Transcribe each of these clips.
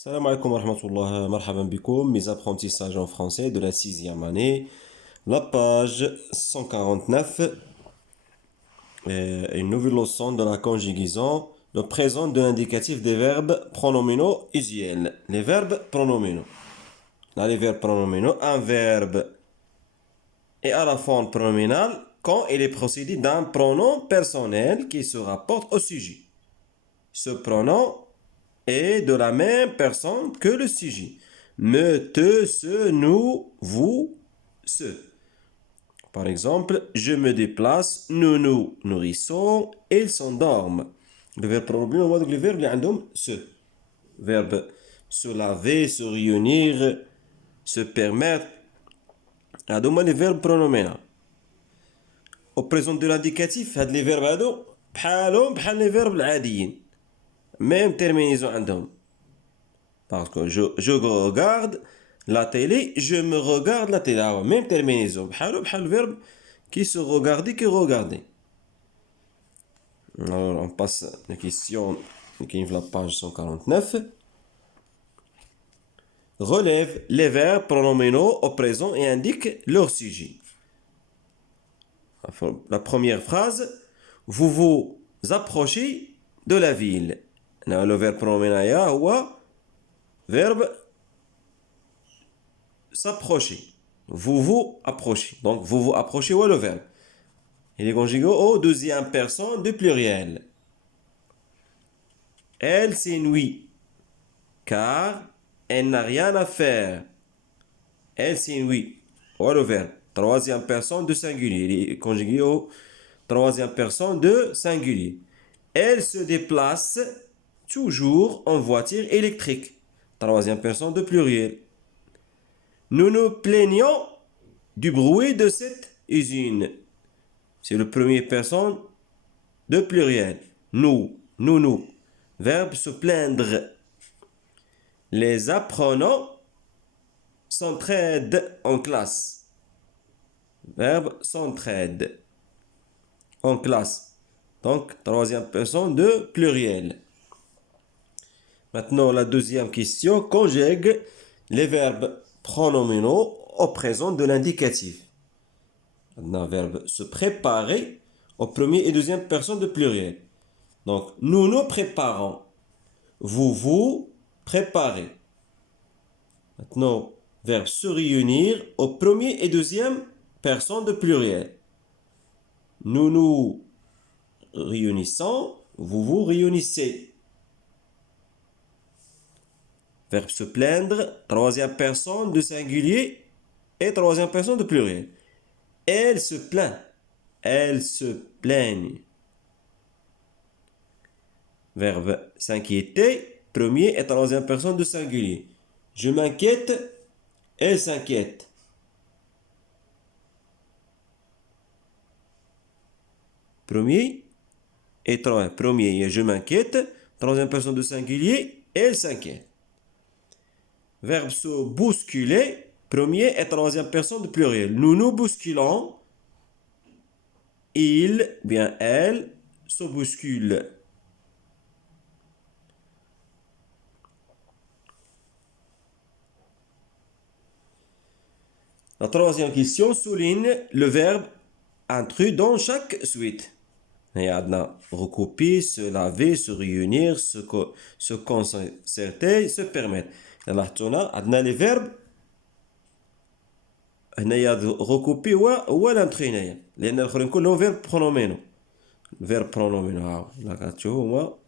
Salam alaikum wa rahmatullah, marhaban bikoum, mes apprentissages en français de la sixième année. La page 149, une nouvelle leçon de la conjugaison, le présent de l'indicatif des verbes pronominaux usuels. Les verbes pronominaux. Là, les verbes pronominaux, un verbe est à la forme pronominale quand il est précédé d'un pronom personnel qui se rapporte au sujet. Ce pronom est de la même personne que le sujet. Me, te, ce, nous, vous, ce. Par exemple, je me déplace, nous nous nourrissons, ils s'endorment. Le verbe pronominal, on voit que le verbe est se. Verbe se laver, se réunir, se permettre. هادو les verbes pronominaux. Au présent de l'indicatif, هاد les verbes هادو بحال les verbes العاديين. Même terminaison عندهم. Parce que je regarde la télé, je me regarde la télé. Même terminaison. بحال le verbe qui se regarder, qui regarder. Alors, on passe à la question qui est la page 149. Relève les verbes pronominaux au présent et indique leur sujet. La première phrase, vous vous approchez de la ville. Le verbe pronominal est verbe s'approcher. Vous vous approchez. Donc, vous vous approchez, où est le verbe? Il est conjugué au deuxième personne du pluriel. Elle s'ennuie, car elle n'a rien à faire. Elle s'ennuie. Où est le verbe? Troisième personne de singulier. Il est conjugué au troisième personne de singulier. Elle se déplace toujours en voiture électrique. Troisième personne de pluriel. Nous nous plaignons du bruit de cette usine. C'est le premier personne de pluriel. Nous. Verbe se plaindre. Les apprenants s'entraident en classe. Verbe s'entraide. En classe. Donc, troisième personne de pluriel. Maintenant, la deuxième question. Conjugue les verbes pronominaux au présent de l'indicatif. Un verbe se préparer au premier et deuxième personne de pluriel. Donc, nous nous préparons. Vous vous préparez. Maintenant, verbe se réunir au premier et deuxième personne de pluriel. Nous nous réunissons. Vous vous réunissez. Verbe se plaindre, troisième personne de singulier et troisième personne de pluriel. Elle se plaint. Elle se plaigne. Verbe s'inquiéter, premier et troisième personne de singulier. Je m'inquiète, elle s'inquiète. Premier et troisième. Premier, je m'inquiète, troisième personne de singulier, elle s'inquiète. Verbe se bousculer, premier et troisième personne de pluriel. Nous nous bousculons, il, bien elle, se bouscule. La troisième question souligne le verbe intrus dans chaque suite. Il y a recopier, se laver, se réunir, se concerter, se permettre. Là, on a les verbes. Il y a recopier ou l'entrée. Les verbes كلهم verbes pronominaux. Verbe pronominaux.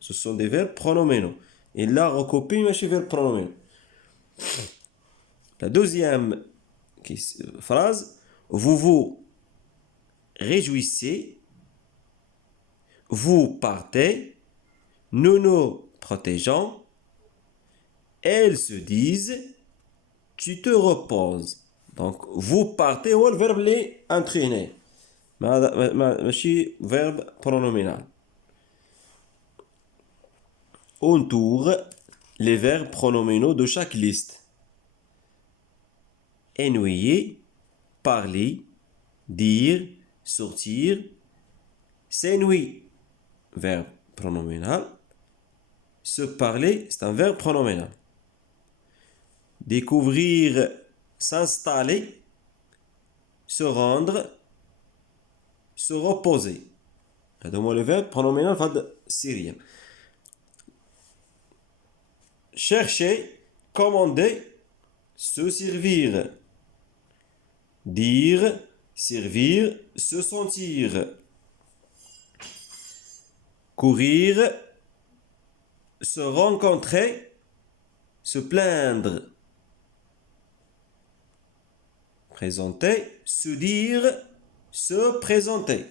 Ce sont des verbes pronominaux. Et là, recopier, mais c'est verbe pronominaux. La deuxième phrase, vous vous réjouissez, vous partez, nous nous protégeons, elles se disent, tu te reposes. Donc, vous partez, ou le verbe les entraîner. ماشي verbe pronominal. On tourne les verbes pronominaux de chaque liste. Ennuyer, parler, dire, sortir, s'ennuie, verbe pronominal. Se parler, c'est un verbe pronominal. découvrir, s'installer, se rendre, se reposer. هذا هو le verbe pronominal في هذا السيريا. Chercher, commander, se servir. Dire, servir, se sentir. Courir, se rencontrer, se plaindre. Présenter, se dire, se présenter.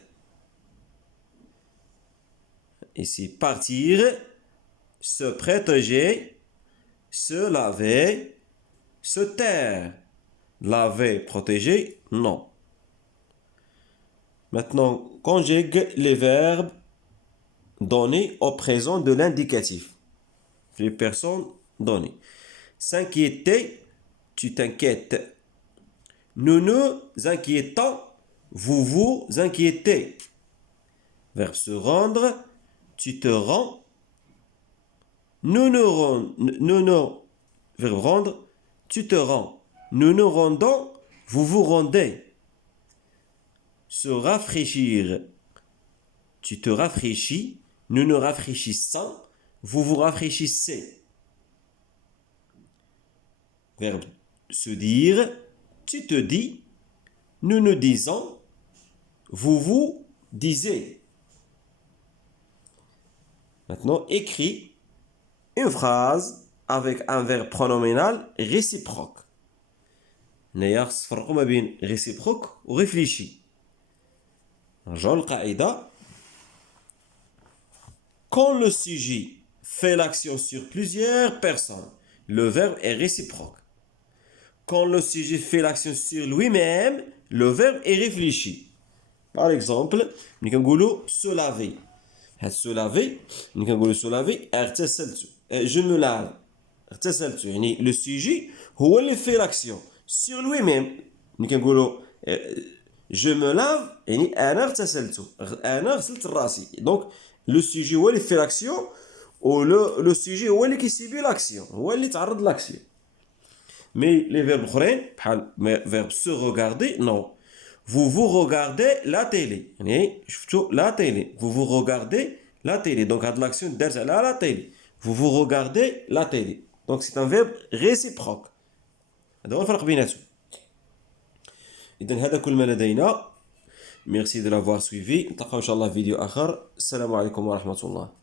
Ici, partir, se protéger, se laver, se taire. Laver, protéger, non. Maintenant, conjugue les verbes donnés au présent de l'indicatif. Les personnes données. S'inquiéter, tu t'inquiètes. Nous nous inquiétons, vous vous inquiétez. Verbe se rendre, tu te rends. Verbe rendre, tu te rends. Nous nous rendons, vous vous rendez. Se rafraîchir, tu te rafraîchis. Nous nous rafraîchissons, vous vous rafraîchissez. Verbe se dire, tu te dis. Nous nous disons, vous vous disiez. Maintenant, écris une phrase avec un verbe pronominal réciproque. نيا فرقوا ما بين réciproque و réfléchi. نرجعوا للقاعدة. Quand le sujet fait l'action sur plusieurs personnes, le verbe est réciproque. Quand le sujet fait l'action sur lui-même, le verbe est réfléchi. Par exemple, nous pouvons se laver. Se laver, nous pouvons se laver, je me lave. Le sujet, il fait l'action sur lui-même. Nous pouvons je me lave, donc le sujet, il fait l'action, ou le sujet, il subit l'action, il تعرض l'action. Mais les verbes les verbes se regarder, non. Vous vous regardez la télé. La télé. Vous vous regardez la télé. Donc, l'action derrière la télé. Vous vous regardez la télé. Donc, c'est un verbe réciproque. هذا هو الفرق بيناتهم. إذن هذا كل ما لدينا. Merci de l'avoir suivi. نتلاقاو إن شاء الله في فيديو آخر. السلام عليكم ورحمة الله.